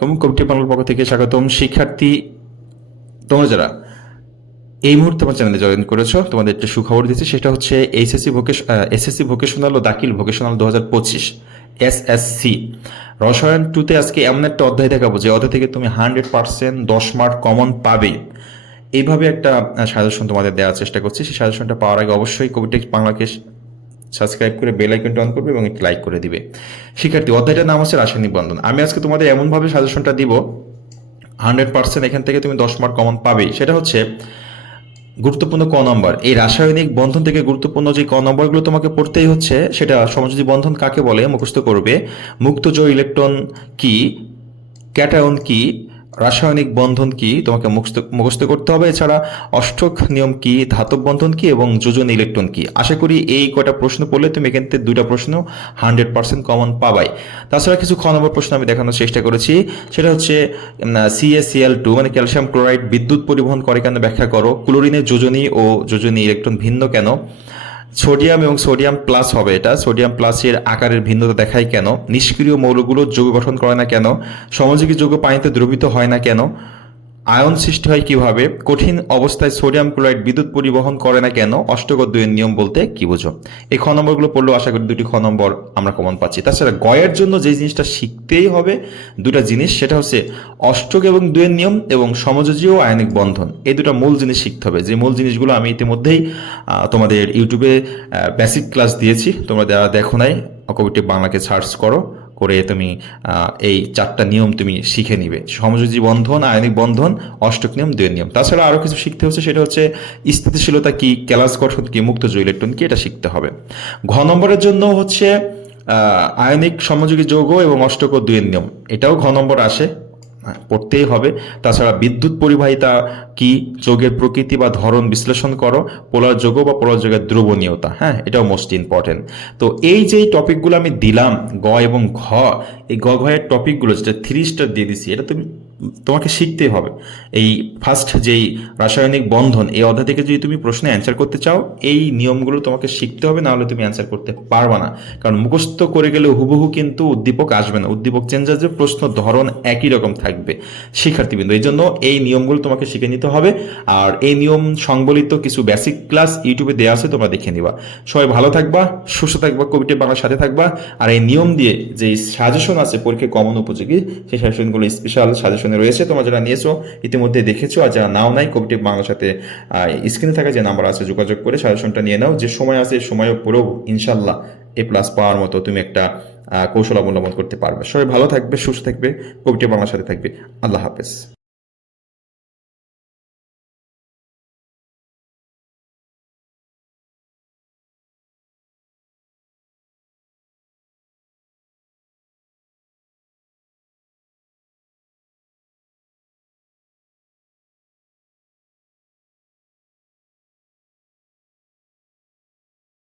আলাইকুম। কবিটি বাংলার পক্ষ থেকে স্বাগতম। শিক্ষার্থী, তোমরা যারা এই মুহূর্তে আমার চ্যানেলে জয়েন করেছ, তোমাদের একটা সুখবর দিচ্ছি। সেটা হচ্ছে এইচএসসি ভোকেশ এসএসসি ভোকেশনাল ও দাখিল ভোকেশনাল দু হাজার পঁচিশ, এসএসসি। রসায়ন টুতে আজকে এমন একটা অধ্যায় দেখাবো যে অধ্যায় থেকে তুমি হান্ড্রেড পার্সেন্ট দশ মার্ক কমন পাবে। এইভাবে একটা সাজেশন তোমাদের দেওয়ার চেষ্টা করছি। সেই সাজেশনটা পাওয়ার আগে অবশ্যই কবিটেক্স বাংলাকে সাবস্ক্রাইব করে বেল আইকনটা অন করবে এবং একটি লাইক করে দিবে। শিক্ষার্থী, অধ্যায়টার নাম হচ্ছে রাসায়নিক বন্ধন। আমি আজকে তোমাদের এমনভাবে সাজেশনটা দিব হান্ড্রেড পার্সেন্ট এখান থেকে তুমি দশ মার্ক কমন পাবেই। সেটা হচ্ছে গুরুত্বপূর্ণ ক নম্বর। এই রাসায়নিক বন্ধন থেকে গুরুত্বপূর্ণ যে ক নম্বরগুলো তোমাকে পড়তেই হচ্ছে, সেটা সমযোজী বন্ধন কাকে বলে, মুখস্থ করবে। মুক্তজ ইলেকট্রন কি, ক্যাটায়ন কি রাসায়নিক বন্ধন কি? তোমাকে মুখস্থ করতে হবে। এছাড়া অষ্টক নিয়ম কি? ধাতব বন্ধন কি? এবং যোজন ইলেকট্রন কি? আশা করি এই কয়টা প্রশ্ন পড়লে তুমি এখান থেকে দুইটা প্রশ্ন হান্ড্রেড পার্সেন্ট কমন পাবাই। তাছাড়া কিছু খ নম্বর প্রশ্ন আমি দেখানোর চেষ্টা করেছি। সেটা হচ্ছে সিএসিএল টু মানে ক্যালসিয়াম ক্লোরাইড বিদ্যুৎ পরিবহন করে কেন ব্যাখ্যা করো? ক্লোরিনের যোজনী ও যোজনী ইলেকট্রন ভিন্ন কেন? সোডিয়াম এবং সোডিয়াম প্লাস হবে এটা। সোডিয়াম প্লাসের আকারের ভিন্নতা দেখায় কেন? নিষ্ক্রিয় মৌলগুলো যৌগ গঠন করে না কেন? সমযোগী যৌগ পানিতে দ্রবিত হয় না কেন? আয়ন সৃষ্টি হয় কীভাবে? কঠিন অবস্থায় সোডিয়াম ক্লোরাইড বিদ্যুৎ পরিবহন করে না কেন? অষ্টক দুইয়ের নিয়ম বলতে কি বুঝো? এই খ নম্বরগুলো পড়লেও আশা করি দুটি খ নম্বর আমরা কমন পাচ্ছি। তাছাড়া গয়ের জন্য যে জিনিসটা শিখতেই হবে, দুটা জিনিস, সেটা হচ্ছে অষ্টক এবং দুয়ের নিয়ম এবং সমযোজীয় আয়নিক বন্ধন। এই দুটো মূল জিনিস শিখতে হবে। যে মূল জিনিসগুলো আমি ইতিমধ্যেই তোমাদের ইউটিউবে বেসিক ক্লাস দিয়েছি। তোমরা দেখো নাই, কবিটি বাংলাকে সার্চ করো। করে তুমি এই চারটা নিয়ম তুমি শিখে নিবে। সমযোজী বন্ধন, আয়নিক বন্ধন, অষ্টক নিয়ম দুই নিয়ম। তাছাড়া আরও কিছু শিখতে হচ্ছে, সেটা হচ্ছে স্থিতিশীলতা কি, ক্যালাস গঠন কি, মুক্ত ইলেকট্রন কি, এটা শিখতে হবে। ঘ নম্বরের জন্য হচ্ছে আয়নিক সমযোগী যৌগ এবং অষ্টক দুই নিয়ম। এটাও ঘ নম্বর আসে। হ্যাঁ, পড়তেই হবে। তাছাড়া বিদ্যুৎ পরিবাহিতা কি? যোগের প্রকৃতি বা ধরন বিশ্লেষণ করো। পোলার যোগ বা পোলার যোগের দ্রবণীয়তা হ্যাঁ এটাও মোস্ট ইম্পর্টেন্ট তো এই যে টপিকগুলো আমি দিলাম গ এবং ঘ এই গ ঘয়ের টপিকগুলো যেটা থ্রি স্টার দিয়ে দিছি এটা তুমি তোমাকে শিখতেই হবে। এই ফার্স্ট যেই রাসায়নিক বন্ধন, এই অধ্যায় থেকে যদি তুমি প্রশ্নে অ্যান্সার করতে চাও, এই নিয়মগুলো তোমাকে শিখতে হবে না হলে তুমি অ্যান্সার করতে পারবে না। কারণ মুখস্থ করে গেলে হুবহু কিন্তু উদ্দীপক আসবে না। উদ্দীপক চেঞ্জ আসবে, প্রশ্ন ধরন একই রকম থাকবে শিক্ষার্থীবৃন্দ। এই জন্য এই নিয়মগুলো তোমাকে শিখে নিতে হবে। আর এই নিয়ম সংবলিত কিছু বেসিক ক্লাস ইউটিউবে দেওয়া আছে, তোমরা দেখে নিবা। সবাই ভালো থাকবা, সুস্থ থাকবা কবিটি বাংলার সাথে থাকবা। আর এই নিয়ম দিয়ে যে সাজেশন আছে, পরীক্ষায় কমন উপযোগী, সেই সাজেশনগুলো স্পেশাল সাজেশনে রয়েছে। তোমরা যারা নিয়েছো, ইতিমধ্যে দেখেছ, আর যারা নাও নাই, কবিটি বাংলার সাথে স্ক্রিনে থাকা যে নাম্বার আছে, যোগাযোগ করে সাজেশনটা নিয়ে নাও। যে সময় আছে সময়ও পুরো ইনশাল্লাহ এ প্লাস পাওয়ার মতো তুমি একটা কৌশল অবলম্বন করতে পারবে। সবাই ভালো থাকবে, সুস্থ থাকবে, কবিটি বাংলার সাথে থাকবে। আল্লাহ হাফেজ।